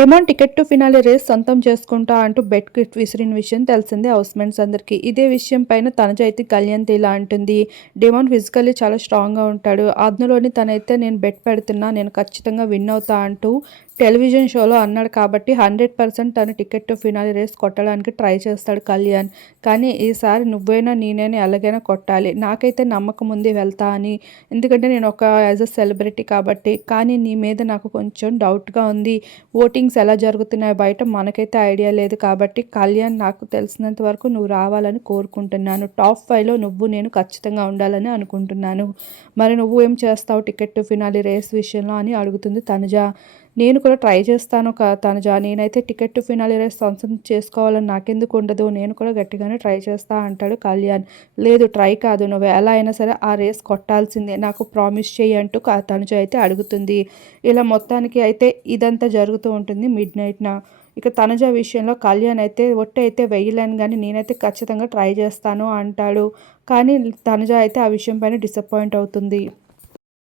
Demon ticket to finale race సొంతం చేసుకుంటా అంటూ బెట్ కిట్ విసిరిన విషయం తెలిసిందే హౌస్మెంట్స్ అందరికీ. ఇదే విషయం పైన తనజైతే కళ్యాణ్తి కళ్యాణ్ ఇలా అంటుంది. డెమాన్ ఫిజికల్లీ చాలా స్ట్రాంగ్గా ఉంటాడు. అందులోని తనైతే నేను బెట్ పెడుతున్నా నేను ఖచ్చితంగా విన్ అవుతా అంటూ టెలివిజన్ షోలో అన్నాడు కాబట్టి హండ్రెడ్ పర్సెంట్ తను టికెట్ టు ఫినాలి రేస్ కొట్టడానికి ట్రై చేస్తాడు కళ్యాణ్. కానీ ఈసారి నువ్వైనా నేనైనా ఎలాగైనా కొట్టాలి. నాకైతే నమ్మకం ఉంది వెళ్తా అని. ఎందుకంటే నేను ఒక యాజ్ అ సెలబ్రిటీ కాబట్టి. కానీ నీ మీద నాకు కొంచెం డౌట్గా ఉంది. ఓటింగ్ షూటింగ్స్ ఎలా జరుగుతున్నాయో బయట మనకైతే ఐడియా లేదు కాబట్టి కళ్యాణ్ నాకు తెలిసినంత వరకు నువ్వు రావాలని కోరుకుంటున్నాను. టాప్ ఫైవ్లో నువ్వు నేను ఖచ్చితంగా ఉండాలని అనుకుంటున్నాను. మరి నువ్వు ఏం చేస్తావు? టికెట్ ఫినాలి రేస్ విషయంలో అని అడుగుతుంది తనుజ. నేను కూడా ట్రై చేస్తాను కా తనుజ. నేనైతే టికెట్ టు ఫినాలి రేస్ సొంతం చేసుకోవాలని నాకెందుకు ఉండదు నేను కూడా గట్టిగానే ట్రై చేస్తా అంటాడు కళ్యాణ్. లేదు ట్రై కాదు. నువ్వు ఎలా అయినా సరే ఆ రేస్ కొట్టాల్సిందే. నాకు ప్రామిస్ చేయి అంటూ తనుజ అయితే అడుగుతుంది. ఇలా మొత్తానికి అయితే ఇదంతా జరుగుతూ ఉంటుంది మిడ్ నైట్న. ఇక తనుజ విషయంలో కళ్యాణ్ అయితే ఒట్టి అయితే వేయలేను కానీ నేనైతే ఖచ్చితంగా ట్రై చేస్తాను అంటాడు. కానీ తనుజ అయితే ఆ విషయం పైన డిసప్పాయింట్ అవుతుంది.